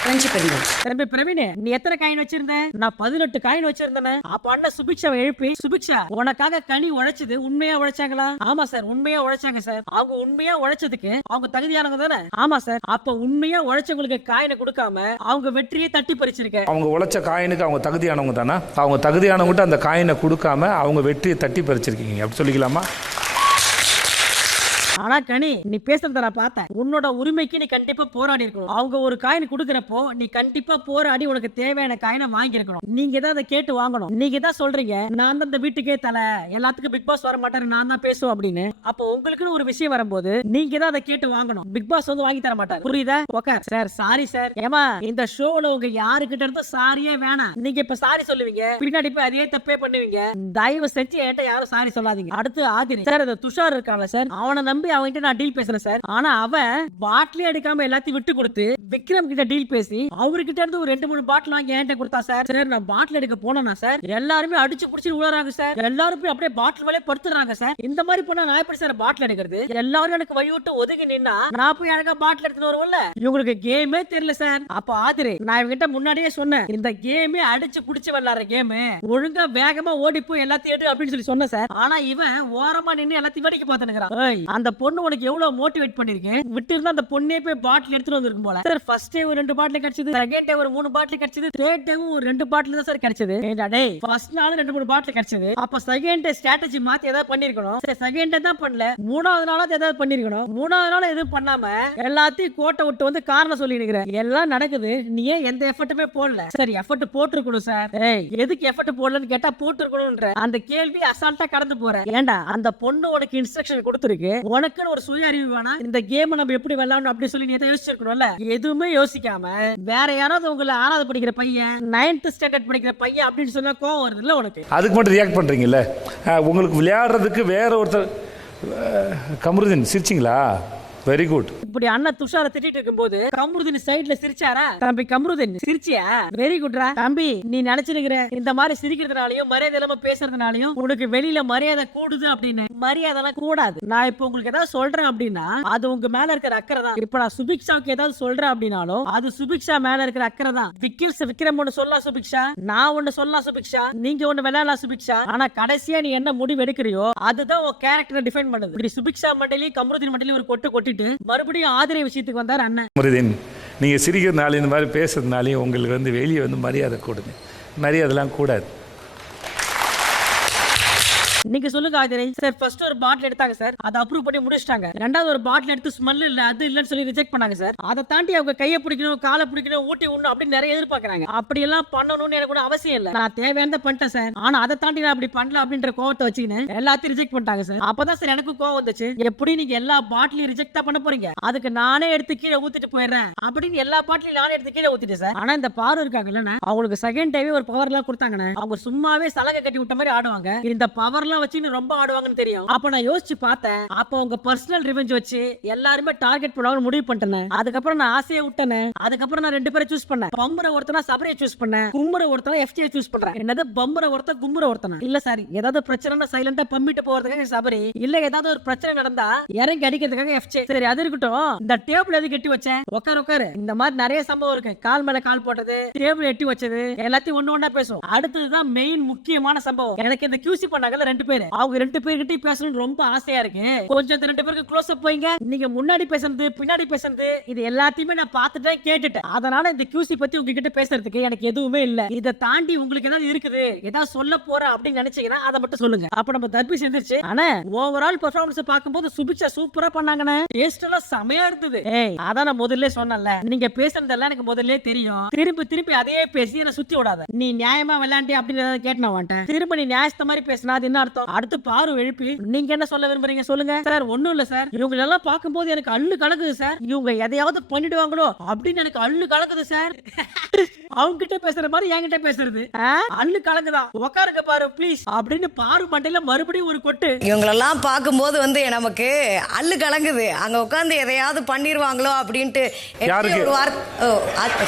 ஃப்ரெண்ட்ஷிப் இருந்தது தம்பி பிரவீன் நீ எத்தனை காயின் வச்சிருந்த? நான் பதினெட்டு காயின் வச்சிருந்தேன். அப்ப அண்ணன் சுபிக்ஷாவை எழுப்பி சுபிக்ஷா உனக்காக கனி உழைச்சது உண்மையா உழைச்சாங்களா? ஆமா சார் உண்மையா உழைச்சாங்க சார். அவங்க உண்மையா உழைச்சதுக்கு அவங்க தகுதியானவங்க தானே? ஆமா சார். அப்ப உண்மையா உழைச்சவங்களுக்கு காயினை கொடுக்காம அவங்க வெற்றியை தட்டி பறிச்சிருக்க. அவங்க உழைச்ச காயினுக்கு அவங்க தகுதியானவங்க தானே? அவங்க தகுதியானவங்ககிட்ட அந்த காயினை கொடுக்காம அவங்க வெற்றியை தட்டி பறிச்சிருக்கீங்க. அப்படி சொல்லிக்கலாமா? ஆனா கனி நீ பேசுறத நான் பார்த்தேன். உன்னோட உரிமைக்கு நீ கண்டிப்பா போராடி இருக்கணும். அவங்க ஒரு காயின் கொடுக்குறப்போ நீ கண்டிப்பா போராடி உனக்கு தேவையான காயினை வாங்கி இருக்கணும் நீங்க தான் அதை கேட்டு வாங்கணும். நீங்க தான் சொல்றீங்க நான் தான் இந்த வீட்டுக்கே தலை. எல்லாத்துக்கும் பிக் பாஸ் வர மாட்டாரு நான் தான் பேசுவோம் அப்படின்னு. அப்போ உங்களுக்குன்னு ஒரு விஷயம் வரும்போது நீங்க தான் அதை கேட்டு வாங்கணும். பிக் பாஸ் வந்து வாங்கி தர மாட்டாரு. புரியுதா? Okay sir sorry sir. ஏமா இந்த ஷோல உங்க யாருக்கிட்ட இருந்தும் சாரியே வேணாம். நீங்க இப்ப சாரி சொல்லுவீங்க. பின்னாடி போய் அதே தப்பே பண்ணுவீங்க. தயவு செஞ்சு என்கிட்ட யாரும் சாரி சொல்லாதீங்க. அடுத்து ஆகிரி. சார் இந்த துஷார் இருக்காங்க சார். அவனை நம்பி அவன்கிட்ட நான் டீல் பேசுறேன் சார் ஆனா அவன் பாட்டிலே எடுக்காம எல்லாத்தையும் விட்டு கொடுத்து விக்ரம் கிட்ட டீல் பேசி அவர்கிட்ட இருந்து ஒரு ரெண்டு மூணு பாட்டில் வாங்கி என்கிட்ட கொடுத்தா சார் சார் நான் பாட்டில் எடுக்க போனா சார் எல்லாருமே அடிச்சு புடிச்சு உழறாங்க சார் எல்லாரும் போய் அப்படியே பாட்டில் மேலே படுத்துறாங்க சார் இந்த மாதிரி பண்ணா நான் எப்படி சார் பாட்டில் எடுக்கிறது? எல்லாரும் எனக்கு வழி விட்டு ஒதுங்கி நின்னா நான் போய் அழகா பாட்டில் எடுத்துட்டு வருவோம்ல இவங்களுக்கு கேமே தெரியல சார் அப்ப ஆதிரி நான் இவங்கிட்ட முன்னாடியே சொன்னேன். இந்த கேமே அடிச்சு புடிச்சு விளையாடுற கேம் ஒழுங்கா வேகமா ஓடி போய் எல்லாத்தையும் எடு அப்படின்னு சொல்லி சொன்னேன் சார் ஆனா இவன் ஓரமா நின்னு எல்லாத்தையும் வேடிக்கை பார்த்துனுங்கிறான் அந்த பொண்ணு உனக்கு எவ்வளவு மோட்டிவேட் பண்ணிருக்கேன்? விட்டு இருந்தா அந்த பொண்ணே போய் பாட்டில் எடுத்துட்டு வந்திருக்கும் போல. சார் ஃபர்ஸ்ட் டே ஒரு ரெண்டு பாட்டில் கிடைச்சது. செகண்ட் டே ஒரு மூணு பாட்டில் கிடைச்சது. தேர்ட் டே ஒரு ரெண்டு பாட்டில் தான் சார் கிடைச்சது. டே ஃபர்ஸ்ட் நாள் ரெண்டு மூணு பாட்டில் கிடைச்சது. அப்ப செகண்ட் டே ஸ்ட்ராட்டஜி மாத்தி ஏதாவது பண்ணிருக்கணும். சரி செகண்ட் டே தான் பண்ணல. மூணாவது நாளாவது ஏதாவது பண்ணிருக்கணும். மூணாவது நாள் எதுவும் பண்ணாம எல்லாத்தையும் கோட்டை விட்டு வந்து காரணம் சொல்லி நிக்கிறேன் எல்லாம் நடக்குது. நீ ஏன் எந்த எஃபர்ட்டுமே போடல. சரி எஃபர்ட் போட்டிருக்கணும் சார் ஏய் எதுக்கு எஃபர்ட் போடலன்னு கேட்டா போட்டிருக்கணும்ன்ற. அந்த கேள்வி அசால்ட்டா கடந்து போறேன். ஏண்டா அந்த பொண்ணு உனக்கு இன்ஸ்ட்ரக்ஷன் கொடுத்துருக்கு. உனக்கு உனக்குன்னு ஒரு சுய அறிவு வேணா இந்த கேம் நம்ம எப்படி விளையாடணும் அப்படி சொல்லி நீ எதை யோசிச்சிருக்கணும்ல? எதுவுமே யோசிக்காம வேற யாராவது உங்களை ஆறாவது படிக்கிற பையன் நைன்த் ஸ்டாண்டர்ட் படிக்கிற பையன் அப்படின்னு சொன்னா கோவம் வருது இல்ல உனக்கு? அதுக்கு மட்டும் ரியாக்ட் பண்றீங்கல்ல? உங்களுக்கு விளையாடுறதுக்கு வேற ஒருத்தர் கமருதீன் சிரிச்சிங்களா? வெரி குட் இப்படி அண்ணன் துஷார திட்டிட்டு இருக்கும்போது கமருதின் சைடுல சிரிச்சாரா? தம்பி கமருதின் சிரிச்சியா? வெரி குட்ரா தம்பி நீ நினைச்சிருக்கிற இந்த மாதிரி சிரிக்கிறதுனாலயும் மரியாதை இல்லாம பேசுறதுனாலயும் உனக்கு வெளியில மரியாதை கூடுது அப்படின்னு. மரியாதை எல்லாம் கூடாது. நான் இப்ப உங்களுக்கு ஏதாவது சொல்றேன் அப்படின்னா அது உங்க மேல இருக்கிற அக்கறை தான். இப்ப நான் சுபிக்ஷாவுக்கு ஏதாவது சொல்றேன் அப்படின்னாலும் அது சுபிக்ஷா மேல இருக்கிற அக்கறை தான். விக்கில்ஸ் விக்ரம் ஒண்ணு சொல்லலாம் சுபிக்ஷா நான் ஒண்ணு சொல்லலாம் சுபிக்ஷா நீங்க ஒண்ணு விளையாடலாம் சுபிக்ஷா. ஆனா கடைசியா நீ என்ன முடிவு எடுக்கிறியோ அதுதான் உன் கேரக்டரை டிஃபைன் பண்ணுது. இப்படி சுபிக்ஷா மண்டலி கமருதின் மண்டலி ஒரு கொட்டு விட்டுட்டு மறுபடியும் ஆதிரை விஷயத்துக்கு வந்தார் அண்ணன். முருதின் நீங்கள் சிரிக்கிறதுனால இந்த மாதிரி பேசுறதுனாலையும் உங்களுக்கு வந்து வெளியே வந்து மரியாதை கூடுது மரியாதைலாம் கூடாது. நீங்க சொல்லுங்க ஆதிரை சார் ஃபர்ஸ்ட் ஒரு பாட்டில் எடுத்தாங்க சார். அதை அப்ரூவ் பண்ணி முடிச்சிட்டாங்க. ரெண்டாவது ஒரு பாட்டில் எடுத்து ஸ்மெல் இல்ல அது இல்லன்னு சொல்லி ரிஜெக்ட் பண்ணாங்க சார். அதை தாண்டி அவங்க கையை பிடிக்கணும் காலை பிடிக்கணும் ஊட்டி விடணும் அப்படின்னு நிறைய எதிர்பார்க்கறாங்க. அப்படி எல்லாம் பண்ணணும்னு எனக்கு கூட அவசியம் இல்லை. நான் தேவையான பண்ணிட்டேன் சார். ஆனா அதை தாண்டி நான் அப்படி பண்ணல அப்படின்ற கோவத்தை வச்சுக்கினேன் எல்லாத்தையும் ரிஜெக்ட் பண்ணிட்டாங்க சார். அப்பதான் சார் எனக்கு கோவம் வந்துச்சு. எப்படி நீங்க எல்லா பாட்டிலையும் ரிஜெக்ட் தான் பண்ண போறீங்க? அதுக்கு நானே எடுத்து கீழே ஊத்திட்டு போயிடுறேன். அப்படின்னு எல்லா பாட்டிலையும் நானே எடுத்து கீழே ஊத்திட்டேன் சார். ஆனா இந்த பாரு இருக்காங்கல்ல அவங்களுக்கு செகண்ட் டைமே ஒரு பவர் எல்லாம் கொடுத்தாங்கண்ணே. அவங்க சும்மாவே சலகை கட்டி விட்ட மாதிரி ஆடுவாங்க. இந்த பவர் எல்லாம் வச்சுன்னு ரொம்ப ஆடுவாங்கன்னு தெரியும். அப்ப நான் யோசிச்சு பார்த்தேன். அப்ப உங்க பர்சனல் ரிவெஞ்ச் வச்சு எல்லாருமே டார்கெட் பண்ணுவாங்கன்னு முடிவு பண்ணிட்டேன். அதுக்கப்புறம் நான் ஆசையை விட்டேன். அதுக்கப்புறம் நான் ரெண்டு பேரை சூஸ் பண்ணேன். பம்பர ஒருத்தனா சபரியை சூஸ் பண்ணேன். கும்புற ஒருத்தனா எஃப்டியை சூஸ் பண்றேன். என்னது பம்பர ஒருத்தன் கும்புற ஒருத்தனா? இல்ல சாரி ஏதாவது பிரச்சனை சைலண்டா பம்பிட்டு போறதுக்காக சபரி இல்ல ஏதாவது ஒரு பிரச்சனை நடந்தா இறங்கி அடிக்கிறதுக்காக எஃப்ஜே சரி அது இருக்கட்டும். இந்த டேபிள் எது கட்டி வச்சேன்? உட்கார உட்காரு இந்த மாதிரி நிறைய சம்பவம் இருக்கு. கால் மேல கால் போட்டது டேபிள் எட்டி வச்சது எல்லாத்தையும் ஒண்ணு ஒண்ணா பேசுவோம். அடுத்ததுதான் மெயின் முக்கியமான சம்பவம். எனக்கு இந்த கியூசி பண்ணாங்கல்ல ரெண்டு ரெண்டு பேரு. அவங்க ரெண்டு பேர்கிட்டயும் பேசணும்னு ரொம்ப ஆசையா இருக்கு. கொஞ்சம் இந்த ரெண்டு பேருக்கு க்ளோஸ் அப் போயிங்க நீங்க முன்னாடி பேசுறது பின்னாடி பேசுறது இது எல்லாத்தையுமே நான் பார்த்துட்டேன் கேட்டுட்டேன். அதனால இந்த கியூசி பத்தி உங்ககிட்ட பேசுறதுக்கு எனக்கு எதுவுமே இல்ல. இதை தாண்டி உங்களுக்கு ஏதாவது இருக்குது ஏதாவது சொல்ல போறேன் அப்படின்னு நினைச்சீங்கன்னா அதை மட்டும் சொல்லுங்க. அப்ப நம்ம தர்பி செஞ்சிருச்சு ஆனா ஓவரால் பெர்ஃபார்மன்ஸ் பார்க்கும்போது சுபிச்சா சூப்பரா பண்ணாங்கண்ணே. டேஸ்ட் எல்லாம் செமையா இருந்தது. ஏய் அதான் நான் முதல்ல சொன்னேன்ல. நீங்க பேசுறதெல்லாம் எனக்கு முதல்ல தெரியும். திருப்பி திருப்பி அதே பேசி என்ன சுத்தி விடாத நீ நியாயமா விளையாண்டி அப்படின்னு ஏதாவது கேட்டு நான் திரும்ப நீ நியாயத்த மாதிரி பேசினா அது என்ன அர்த்தம். அடுத்து பாரு எழுப்பி. நீங்க என்ன சொல்ல விரும்புறீங்க சொல்லுங்க. சார் ஒண்ணும் இல்ல சார். இவங்க எல்லாம் பார்க்கும்போது எனக்கு அள்ளு கலக்குது சார். இவங்க எதையாவது பண்ணிடுவாங்களோ அப்படின்னு எனக்கு அள்ளு கலக்குது சார். அவங்க கிட்ட பேசுற மாதிரி என்கிட்ட பேசுறது? அள்ளு கலங்குதான் உட்காருங்க பாரு ப்ளீஸ் அப்படின்னு பாரு மண்டையில மறுபடியும் ஒரு கொட்டு. இவங்களெல்லாம் பார்க்கும்போது வந்து நமக்கு அல்லு கலங்குது. அங்க உட்காந்து எதையாவது பண்ணிடுவாங்களோ அப்படின்ட்டு? ஒரு வார்த்தை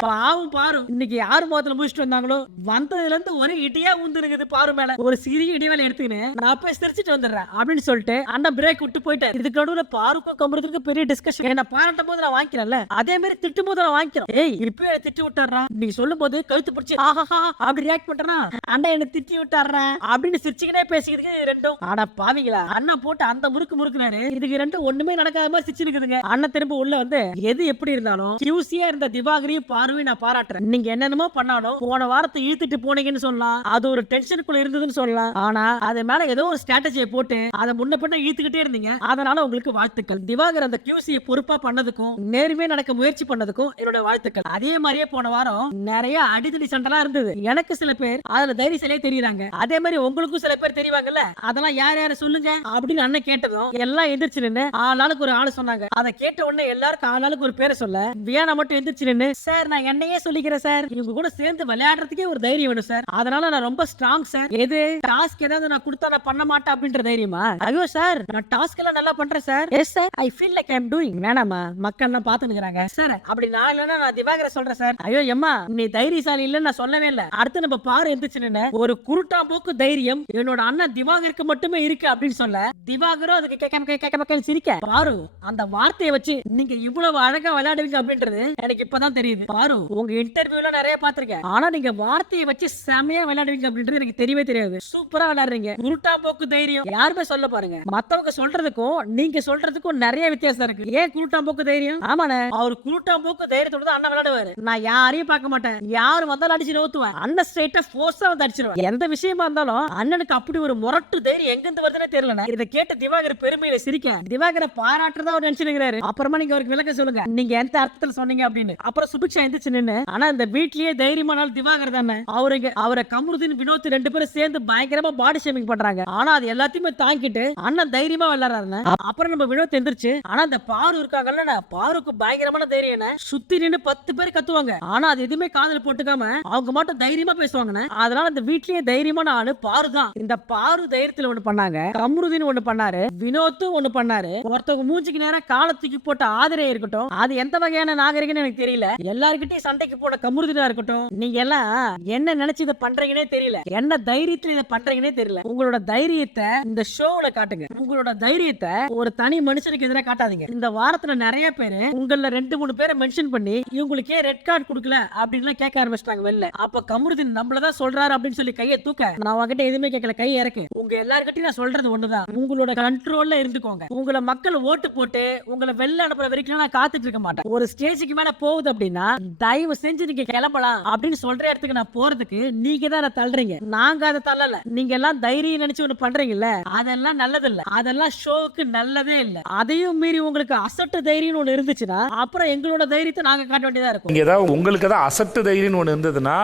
பாவம் பாரு. இன்னைக்கு யாரு முகத்துல முடிச்சுட்டு வந்தாங்களோ? வந்ததுல இருந்து ஒரே இடியா ஊந்துருக்குது பாரு மேல. ஒரு சிறிய இடைவேளை எடுத்துக்கினேன் நான் போய் சிரிச்சிட்டு வந்துடுறேன் அப்படின்னு சொல்லிட்டு அண்ணன் பிரேக் விட்டு போயிட்டேன் இதுக்கு நடுவுல பாருக்கும் கம்புறதுக்கு பெரிய டிஸ்கஷன் என்ன பாராட்டும் போது நான் வாங்கிக்கிறேன்ல. அதே மாதிரி திட்டும் போது நான் வாங்கிக்கிறேன். ஏய் இப்பயே திட்டு விட்டுறா நீ சொல்லும் போது கழுத்து பிடிச்சி ஆஹா அப்படி ரியாக்ட் பண்றா அண்ணன் என்ன திட்டி விட்டுறேன் அப்படின்னு சிரிச்சுக்கினே பேசிக்கிறதுக்கு ரெண்டும். ஆனா பாவீங்களா அண்ணன் போட்டு அந்த முறுக்கு முறுக்குனாரு. இதுக்கு ரெண்டும் ஒண்ணுமே நடக்காத மாதிரி சிரிச்சு இருக்குதுங்க அண்ணன் திரும்ப உள்ள வந்து எது எப்படி இருந்தாலும் கியூசியா இருந்த திவாகரையும் பார்வையும் நான் பாராட்டுறேன். நீங்க என்னென்னமோ பண்ணாலும் போன வாரத்தை இழுத்துட்டு போனீங்கன்னு சொல்லலாம் அது ஒரு டென்ஷனுக்குள்ள இருந்ததுன்னு சொல்லலாம். ஆனா அது மேல ஏதோ ஒரு ஸ்ட்ராட்டஜியை போட்டு அதை முன்ன பின்ன இழுத்துக்கிட்டே இருந்தீங்க. அதனால உங்களுக்கு வாழ்த்துக்கள். திவாகர் அந்த கியூசியை பொறுப்பா பண்ணதுக்கும் நேர்மையா நடக்க முயற்சி பண்ணதுக்கும் என்னோட வாழ்த்துக்கள். அதே மாதிரியே போன வாரம் நிறைய அடிதடி சண்டைலாம் இருந்தது. எனக்கு சில பேர் அதுல தைரியசிலே தெரியுறாங்க. அதே மாதிரி உங்களுக்கும் சில பேர் தெரியவாங்கல்ல அதெல்லாம் யார் யார சொல்லுங்க அப்படின்னு அண்ணன் கேட்டதும் எல்லாம் எந்திரிச்சு நின்னு ஆளாளுக்கு ஒரு ஆளு சொன்னாங்க. அதை கேட்ட உடனே எல்லாருக்கும் ஆளாளுக்கு ஒரு பேரை சொல்ல வியானா மட்டும் எந்திரிச்சு நின்று சார் நான் என்னையே சொல்லிக்கிறேன் சார். இவங்க கூட சேர்ந்து விளையாடுறதுக்கே ஒரு தைரியம் வேணும் சார். அதனால நான் ரொம்ப ஸ்ட்ராங் சார். எது? டாஸ்க் ஏதாவது நான் கொடுத்தா நான் பண்ண மாட்டேன் அப்படின்ற தைரியமா? ஐயோ சார் நான் டாஸ்க் எல்லாம் நல்லா பண்றேன் sir yes sir I feel like I'm doing வேணாமா மக்கள் எல்லாம் பாத்துக்கிறாங்க சார் அப்படி நான் இல்லைன்னா நான் திவாகர சொல்றேன் சார் ஐயோ எம்மா நீ தைரியசாலி இல்லைன்னு நான் சொல்லவே இல்ல. அடுத்து நம்ம பாரு எந்திரிச்சு நின்னு ஒரு குருட்டாம்போக்கு தைரியம் என்னோட அண்ணன் திவாகருக்கு மட்டுமே இருக்கு அப்படின்னு சொல்ல திவாகரும் அதுக்கு கேட்காம கேட்காம கேட்காம சிரிக்க. பாரு அந்த வார்த்தையை வச்சு நீங்க இவ்வளவு அழகா விளையாடுவீங்க அப்படின்றது எனக்கு இப்பதான் தெரியுது. பாரு உங்க இன்டர்வியூல நிறைய பாத்திருக்கேன் ஆனா நீங்க வார்த்தையை வச்சு செமையா விளையாடுவீங்க அப்படின்றது எனக்கு தெரியவே தெரியாது. சூப்பரா விளையாடுறீங்க குருட்டாம்போக்கு தைரியம். யாருமே சொல்ல பாருங்க. மத்தவங்க சொல்றதுக்கும் நீங்க சொல்றதுக்கும் நிறைய வித்தியாசம் இருக்கு. ஏன் குருட்டாம்போக்கு தைரியம்? ஆமாண்ணே. அவர் குருட்டாம்போக்கு தைரியத்தோட தான் அண்ணன் விளையாடுவாரு. நான் யாரையும் பார்க்க மாட்டேன். யாரு வந்தாலும் அடிச்சு நோத்துவேன் அண்ணன் ஸ்ட்ரைட்டா ஃபோர்ஸா வந்து அடிச்சிருவேன். எந்த விஷயமா இருந்தாலும் அண்ணனுக்கு அப்படி ஒரு முரட்டு தைரியம் எங்க இருந்து வருதுன்னே தெரியல இதை கேட்டு திவாகர் பெருமையில சிரிக்க திவாகரை பாராட்டுறதா அவர் நினைச்சுக்கிறாரு அப்புறமா நீங்க அவருக்கு விளக்க சொல்லுங்க. நீங்க எந்த அர்த்தத்துல சொன்னீங்க அப்படின்னு. அப்புறம் சுபிக்ஷா எந்திரிச்சு நின்னு ஆனா இந்த வீட்லயே தைரியமானாலும் திவாகர் தானே? அவருக்கு அவரை கமருதீன் வினோத் ரெண்டு பேரும் சேர்ந்து பயங்கரமா பாடி ஷேமிங் பண்றாங்க. ஆனா அது எல்லாத்தையுமே தாங்கிட்டு அண்ணன் தைரியமா விளையாடுறாருன்னு அப்புறம் நம்ம வினோத் எந்திரிச்சு ஆனா அந்த பாரு இருக்காங்கல்ல பாருக்கு பயங்கரமான தைரியம் சுத்தி நின்று பத்து பேர் கத்துவாங்க. ஆனா அது எதுவுமே காதல் போட்டுக்காம அவங்க மட்டும் தைரியமா பேசுவாங்கண்ணே அதனால அந்த வீட்லயே தைரியமான ஆளு பாரு தான். இந்த பாரு தைரியத்துல ஒண்ணு பண்ணாங்க. கமருதீன் ஒண்ணு பண்ணாரு. வினோத்தும் ஒண்ணு பண்ணாரு. ஒருத்தவங்க மூஞ்சிக்கு நேரம் காலத்துக்கு போட்ட ஆதரே இருக்கட்டும். அது எந்த வகையான நாகரிகம்னு எனக்கு தெரியல. எல்லாருக்கிட்டையும் சண்டைக்கு போட கமருதீனா இருக்கட்டும். நீங்க எல்லாம் என்ன நினைச்சு இதை பண்றீங்கன்னே தெரியல. என்ன தைரியத்துல இதை பண்றீங்கன்னே தெரியல. உங்களோட தைரியத்தை இந்த ஷோல காட்டுங்க. உங்களோட தைரியத்தை ஒரு தனி மனுஷனுக்கு எதிராக காட்டாதீங்க. இந்த வாரத்துல நிறைய பேரு உங்கள ரெண்டு மூணு பேரை மென்ஷன் பண்ணி இவங்களுக்கே ஏன் ரெட் கார்டு கொடுக்கல அப்படின்னு கேட்க ஆரம்பிச்சிட்டாங்க வெளில. அப்ப கமருதீன் நம்மளதான் சொல்றாரு அப்படின்னு சொல்லி கையை தூக்க. நான் உங்ககிட்ட எதுவுமே கேட்கல. கை இறக்கு. உங்க எல்லார்கிட்டயும் நான் சொல்றது ஒண்ணுதான். உங்களோட கண்ட்ரோல்ல இருந்துக்கோங்க. உங்களை மக்கள் ஓட்டு போட்டு உங்களை வெளில அனுப்புற வரைக்கும் நான் காத்துட்டு இருக்க மாட்டேன். ஒரு ஸ்டேஜுக்கு மேல போகுது அப்படின்னா தயவு செஞ்சு நீங்க கிளம்பலாம் அப்படின்னு சொல்ற இடத்துக்கு நான் போறதுக்கு நீங்க தான் தள்ளுறீங்க. நாங்க அதை தள்ளல. நீங்க எல்லாம் தைரியம் நினைச்சு ஒண்ணு பண்றீங்கல்ல? அதெல்லாம் நல்லது இல்ல அதெல்லாம் ஷோவுக்கு நல்லதே இல்ல. அதையும் மீறி உங்களுக்கு அசட்டு தைரியம் ஒண்ணு இருந்துச்சுன்னா அப்புறம் எங்களோட தைரியத்தை நாங்க காட்ட வேண்டியதா இருக்கும். நீங்கள் ஏதாவது உங்களுக்கு ஏதாவது அசட்டு தைரியம்னு ஒன்று இருந்ததுன்னா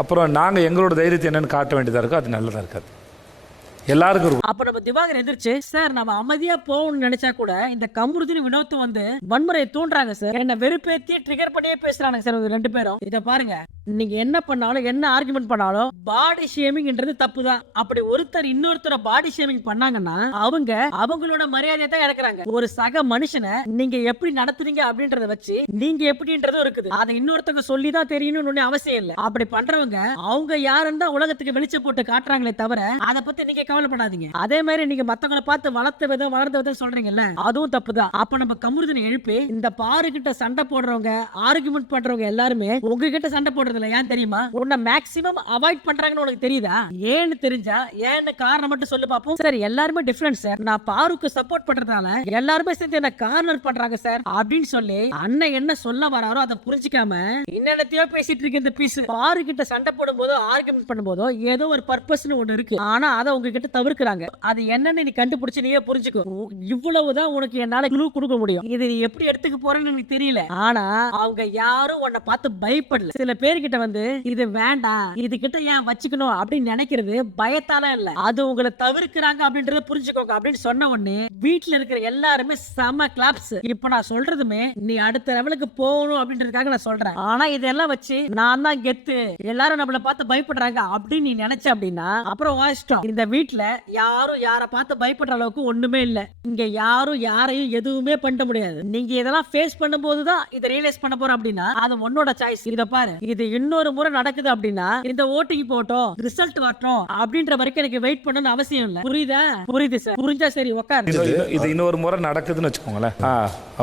அப்புறம் நாங்கள் எங்களோட தைரியத்தை என்னன்னு காட்ட வேண்டியதாக இருக்கும் அது நல்லதாக இருக்காது. எல்லாருக்கும் இருக்கும். அப்ப நம்ம திவாகர் எதிர்ச்சு சார் நம்ம அமைதியா போகணும்னு நினைச்சா கூட இந்த கமருதின் வினோத்து வந்து வன்முறையை தூண்டுறாங்க சார். என்ன வெறுப்பேத்தி ட்ரிகர் பண்ணியே பேசுறாங்க சார் ரெண்டு பேரும். இத பாருங்க. நீங்க என்ன பண்ணாலும் என்ன ஆர்குமெண்ட் பண்ணாலும் பாடி ஷேமிங்ன்றது தப்பு தான் அப்படி ஒருத்தர் இன்னொருத்தரை பாடி ஷேமிங் பண்ணாங்கன்னா அவங்க அவங்களோட மரியாதையை தான் இழக்கிறாங்க. ஒரு சக மனுஷனை நீங்க எப்படி நடத்துறீங்க அப்படின்றத வச்சு நீங்க எப்படின்றதும் இருக்குது. அதை இன்னொருத்தவங்க சொல்லி தான் தெரியணும்னு ஒண்ணும் அவசியம் இல்ல. அப்படி பண்றவங்க அவங்க யாருன்னு தான் உலகத்துக்கு வெளிச்சம் போட்டு காட்டுறாங்களே தவிர அதை பத்தி நீங்க கவலைப்படாதீங்க அதே மாதிரி நீங்க மத்தவங்கள பார்த்து வளர்த்த விதம் வளர்ந்த விதம் சொல்றீங்கல்ல அதுவும் தப்பு தான் அப்ப நம்ம கமுருதனை எழுப்பி இந்த பாரு கிட்ட சண்டை போடுறவங்க ஆர்குமெண்ட் பண்றவங்க எல்லாருமே உங்ககிட்ட சண்டை போடுறது இல்ல ஏன் தெரியுமா? உன்னை மேக்ஸிமம் அவாய்ட் பண்றாங்கன்னு உனக்கு தெரியுதா? ஏன்னு தெரிஞ்சா ஏன்னு காரணம் மட்டும் சொல்லு பாப்போம். சார் எல்லாருமே டிஃபரன்ஸ் சார் நான் பாருக்கு சப்போர்ட் பண்றதால எல்லாருமே சேர்ந்து என்ன கார்னர் பண்றாங்க சார் அப்படின்னு சொல்லி அண்ணன் என்ன சொல்ல வராரோ அதை புரிஞ்சுக்காம என்னென்னத்தையோ பேசிட்டு இருக்கு இந்த பீஸ் பாரு கிட்ட சண்டை போடும்போதோ ஆர்குமெண்ட் பண்ணும்போதோ ஏதோ ஒரு பர்பஸ்னு ஒண்ணு இருக்கு. ஆனா அதை உங்ககிட்ட தவிர்க்கிறாங்க. அது என்னன்னு நீ கண்டுபிடிச்சு நீயே புரிஞ்சுக்கோ. இவ்வளவுதான் உனக்கு என்னால க்ளூ கொடுக்க முடியும். இது நீ எப்படி எடுத்துக்க போறேன்னு எனக்கு தெரியல. ஆனா அவங்க யாரும் உன்னை பார்த்து பயப்படல. சில பேருக்கு கிட்ட வந்து இது வேண்டாம். இது கிட்ட ஏன் வச்சுக்கணும்? அப்படின்னு நினைக்கிறது பயத்தால இல்ல. அது உங்களை தவிர்க்கிறாங்க அப்படின்றத புரிஞ்சுக்கோங்க. அப்படின்னு சொன்ன உடனே வீட்டுல இருக்கிற எல்லாருமே செம கிளாப்ஸ் இப்ப நான் சொல்றதுமே நீ அடுத்த லெவலுக்கு போகணும் அப்படின்றதுக்காக நான் சொல்றேன். ஆனா இதெல்லாம் வச்சு நான் தான் கெத்து. எல்லாரும் நம்மள பார்த்து பயப்படுறாங்க அப்படின்னு நீ நினைச்ச அப்படின்னா அப்புறம் வாசிட்டோம் இந்த வீட்டுல யாரும் யார பார்த்து பயப்படுற அளவுக்கு ஒண்ணுமே இல்ல. இங்க யாரும் யாரையும் எதுவுமே பண்ண முடியாது. நீங்க இதெல்லாம் ஃபேஸ் பண்ணும்போது தான் இதை ரியலைஸ் பண்ண போறோம் அப்படின்னா அது உன்னோட சாய்ஸ் இதை பாரு. இது இன்னொரு முறை நடக்குது அப்படின்னா இந்த ஓட்டிங் போட்டோம் ரிசல்ட் வரட்டும் அப்படின்ற வரைக்கும் எனக்கு வெயிட் பண்ணணும் அவசியம் இல்ல. புரியுதா? புரியுது சார் புரிஞ்சா சரி உட்காரு இது- இன்னொரு முறை நடக்குதுன்னு வச்சுக்கோங்களேன்.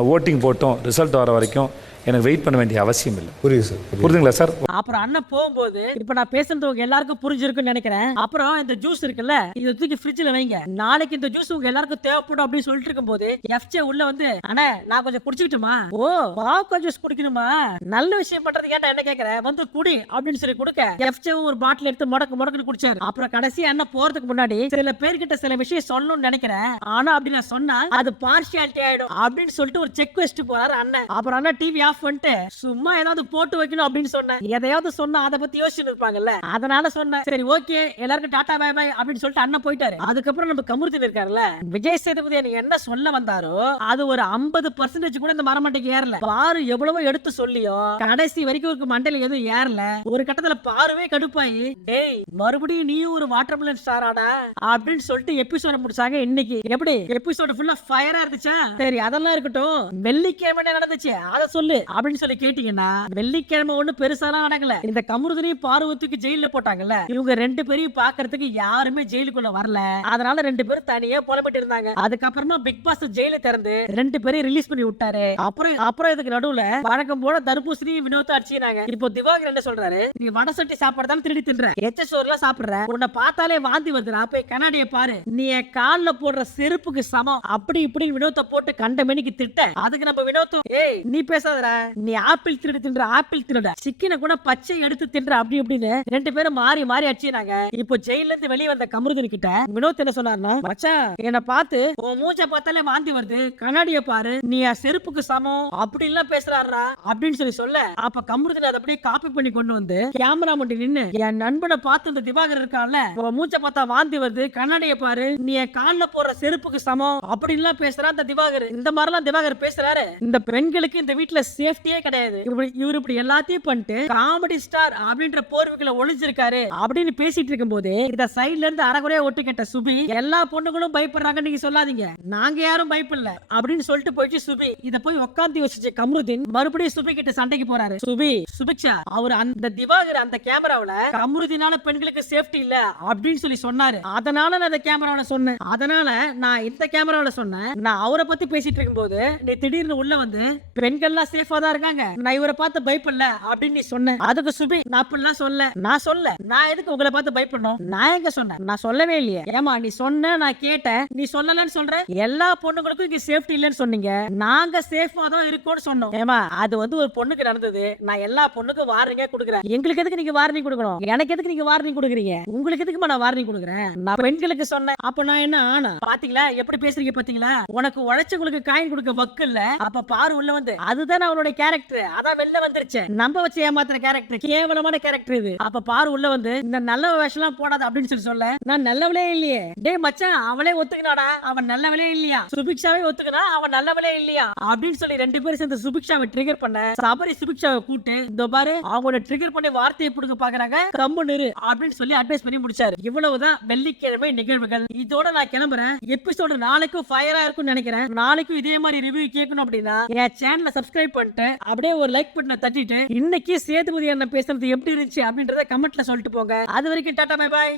ஓட்டிங் போட்டோம் ரிசல்ட் வர வரைக்கும் எனக்கு வெயிட் பண்ண வேண்டிய அவசியம் இல்லை. புரியுது சார் புரியுது. புரியுதுங்களா சார் அப்புறம் அண்ணன் போகும்போது இப்ப நான் பேசுறது உங்க எல்லாருக்கும் புரிஞ்சிருக்குன்னு நினைக்கிறேன். அப்புறம் இந்த ஜூஸ் இருக்குல்ல இதை தூக்கி ஃப்ரிட்ஜ்ல வைங்க. நாளைக்கு இந்த ஜூஸ் உங்க எல்லாருக்கும் தேவைப்படும் அப்படின்னு சொல்லிட்டு இருக்கும்போது எஃப்ஜே உள்ள வந்து அண்ணே நான் கொஞ்சம் குடிச்சுக்கிட்டுமா? ஓ பாக்கோ ஜூஸ் குடிக்கணுமா? நல்ல விஷயம் பண்றது ஏன்டா என்ன கேக்குற? வந்து குடி அப்படின்னு சொல்லி கொடுக்க எஃப்ஜே ஒரு பாட்டில் எடுத்து முடக்கு முடக்குன்னு குடிச்சாரு. அப்புறம் கடைசி அண்ணன் போறதுக்கு முன்னாடி சில பேர்கிட்ட சில விஷயம் சொல்லணும்னு நினைக்கிறேன். ஆனா அப்படி நான் சொன்னா அது பார்ஷியாலிட்டி ஆயிடும் அப்படின்னு சொல்லிட்டு ஒரு செக் வச்சுட்டு போறாரு அண்ணன். அப்புறம் அண்ணன் டிவி ஆஃப் பண்ணிட்டு சும்மா ஏதாவது போட்டு வைக்கணும் அப்படின்னு சொன்னேன். எதையாவது சொன்னா அதை பத்தி யோசிச்சு இருப்பாங்கல்ல. அதனால சொன்னேன் சரி ஓகே எல்லாருக்கும் டாடா பாய் பாய் அப்படின்னு சொல்லிட்டு அண்ணன் போயிட்டாரு. அதுக்கப்புறம் நம்ம கமுர்த்தி இருக்காருல்ல. விஜய் சேதுபதி எனக்கு என்ன சொல்ல வந்தாரோ அது ஒரு ஐம்பது பர்சன்டேஜ் கூட இந்த மரமட்டைக்கு ஏறல. பாரு எவ்வளவோ எடுத்து சொல்லியோ கடைசி வரைக்கும் இருக்கு மண்டையில எதுவும் ஏறல. ஒரு கட்டத்துல பாருவே கடுப்பாயி டேய் மறுபடியும் நீயும் ஒரு வாட்டர் மிலன் ஸ்டாராடா அப்படின்னு சொல்லிட்டு எபிசோட முடிச்சாங்க இன்னைக்கு. எப்படி? எபிசோடு ஃபுல்லா ஃபயரா இருந்துச்சா? சரி அதெல்லாம் இருக்கட்டும். வெள்ளிக்கிழமை என்ன நடந்துச்சு? அத சொல்லு. அப்படின்னு சொல்லி கேட்டீங்கன்னா வெள்ளிக்கிழமை ஒண்ணு பெருசாலாம் நடக்கல. இந்த கமருதனையும் பார்வத்துக்கு ஜெயில போட்டாங்கல்ல. இவங்க ரெண்டு பேரையும் பாக்குறதுக்கு யாருமே ஜெயிலுக்குள்ள வரல. அதனால ரெண்டு பேரும் தனியா புலம்பிட்டு இருந்தாங்க. அதுக்கப்புறமா பிக் பாஸ் ஜெயில திறந்து ரெண்டு பேரையும் ரிலீஸ் பண்ணி விட்டாரு. அப்புறம் அப்புறம் இதுக்கு நடுவுல வழக்கம் போல தர்பூசணி வினோத் அடிச்சினாங்க இப்போ திவாகர் என்ன சொல்றாரு? நீ வடசட்டி சட்டி திருடி தின்ற. எச்ச சோறுலாம் சாப்பிடுற. உன்னை பார்த்தாலே வாந்தி வருதுடா. போய் கண்ணாடியை பாரு. நீ என் கால்ல போடுற செருப்புக்கு சமம். அப்படி இப்படி வினோத்தை போட்டு கண்ட மணிக்கு திட்ட. அதுக்கு நம்ம வினோத்தம் ஏய் நீ பேசாதடா. நீ ஆப்பிள் திருடு தின்ற ஆப்பிள் திருட சிக்கனை கூட பச்சை எடுத்து தின்ற அப்படி அப்படின்னு ரெண்டு பேரும் மாறி மாறி அடிச்சினாங்க இப்போ ஜெயில இருந்து வெளியே வந்த கமருதன் கிட்ட வினோத் என்ன சொன்னார்னா மச்சான் என்ன பார்த்து உன் மூச்சை பார்த்தாலே வாந்தி வருது. கண்ணாடிய பாரு நீ செருப்புக்கு சமம். அப்படி எல்லாம் பேசுறாரா அப்படின்னு சொல்லி சொல்ல அப்ப கமருதன் அதை அப்படியே காப்பி பண்ணி கொண்டு வந்து கேமரா மட்டும் நின்னு என் நண்பனை பார்த்து இந்த திவாகர் இருக்கான்ல உன் மூச்சை பார்த்தா வாந்தி வருது கண்ணாடிய பாரு நீ என் கால்ல போற செருப்புக்கு சமம். அப்படி எல்லாம் பேசுறா இந்த திவாகர். இந்த மாதிரிலாம் திவாகர் பேசுறாரு. இந்த பெண்களுக்கு இந்த வீட்டுல சேஃப்டியே கிடையாது. இப்படி இவர் இப்படி எல்லாத்தையும் பண்ணிட்டு காமெடி ஸ்டார் அப்படின்ற போர்வைகளை ஒளிஞ்சிருக்காரு அப்படின்னு பேசிட்டு இருக்கும்போது இந்த சைட்ல இருந்து அரைகுறையா ஒட்டு கேட்ட சுபி எல்லா பொண்ணுங்களும் பயப்படுறாங்கன்னு நீங்க சொல்லாதீங்க. நாங்க யாரும் பயப்படல அப்படின்னு சொல்லிட்டு போயிட்டு சுபி. இத போய் உட்காந்து யோசிச்சு கமருதீன் மறுபடியும் சுபி கிட்ட சண்டைக்கு போறாரு. சுபி சுபிக்ஷா அவர் அந்த திவாகர் அந்த கேமராவுல கமருதீனால பெண்களுக்கு சேஃப்டி இல்ல அப்படின்னு சொல்லி சொன்னாரு. அதனால நான் அந்த கேமராவில சொன்னேன். அதனால நான் இந்த கேமராவில சொன்னேன். நான் அவரை பத்தி பேசிட்டு இருக்கும்போது நீ திடீர்னு உள்ள வந்து பெண்கள்லாம் சேஃப் தான் இருக்காங்க. நான் இவரை பார்த்து பயப்படல அப்படின்னு நீ சொன்ன. அதுக்கு சுபி நான் அப்படிலாம் சொல்ல. நான் சொல்ல. நான் எதுக்கு உங்களை பார்த்து பயப்படணும்? நான் எங்க சொன்னேன்? நான் சொல்லவே இல்லையே. ஏமா நீ சொன்ன நான் கேட்டேன். நீ சொல்லலன்னு சொல்ற? எல்லா பொண்ணுங்களுக்கும் இங்க சேஃப்டி இல்லைன்னு சொன்னீங்க. நாங்க சேஃபா தான் இருக்கோம்னு சொன்னோம். ஏமா அது வந்து ஒரு பொண்ணுக்கு நடந்தது. நான் எல்லா பொண்ணுக்கும் வார்னிங்கே கொடுக்குறேன். எங்களுக்கு எதுக்கு நீங்க வார்னிங் கொடுக்கணும்? எனக்கு எதுக்கு நீங்க வார்னிங் கொடுக்குறீங்க? உங்களுக்கு எதுக்குமா நான் வார்னிங் கொடுக்குறேன்? நான் பெண்களுக்கு சொன்னேன். அப்ப நான் என்ன ஆனா பாத்தீங்களா? எப்படி பேசுறீங்க பாத்தீங்களா? உனக்கு உழைச்சவங்களுக்கு காயின் கொடுக்க வக்கு இல்ல. அப்ப பாரு உள்ள வந்து. அதுதான் அவனோட அவனுடைய கேரக்டர் அதான் வெளில வந்துருச்சு. நம்ப வச்சு ஏமாத்துற கேரக்டர் கேவலமான கேரக்டர் இது. அப்ப பாரு உள்ள வந்து இந்த நல்ல வேஷம் எல்லாம் போடாத அப்படின்னு சொல்லி சொல்ல நான் நல்லவளே இல்லையே. டேய் மச்சான் அவளே ஒத்துக்கினாடா. அவன் நல்லவளே இல்லையா? சுபிக்ஷாவே ஒத்துக்கினா அவன் நல்லவளே இல்லையா? அப்படின்னு சொல்லி ரெண்டு பேரும் சேர்ந்து சுபிக்ஷாவை ட்ரிகர் பண்ண சபரி சுபிக்ஷாவை கூட்டு இந்த பாரு அவங்களோட ட்ரிகர் பண்ணி வார்த்தையை பிடுங்க பாக்குறாங்க கம்பு நிறு அப்படின்னு சொல்லி அட்வைஸ் பண்ணி முடிச்சாரு. இவ்வளவுதான் வெள்ளிக்கிழமை நிகழ்வுகள். இதோட நான் கிளம்புறேன். எபிசோடு நாளைக்கும் ஃபயரா இருக்கும்னு நினைக்கிறேன். நாளைக்கும் இதே மாதிரி ரிவ்யூ கேட்கணும் அப்படின்னா என் சேனலை சப்ஸ்கிரைப் பண்ணிட்டு அப்படியே ஒரு லைக் பட்டனை தட்டிட்டு இன்னைக்கு சேதுபதி அண்ணன் பேசுறது எப்படி இருந்துச்சு? அப்படின்றத கமெண்ட்ல சொல்லிட்டு போங்க. அது வரைக்கும் டாட்டா பை பாய்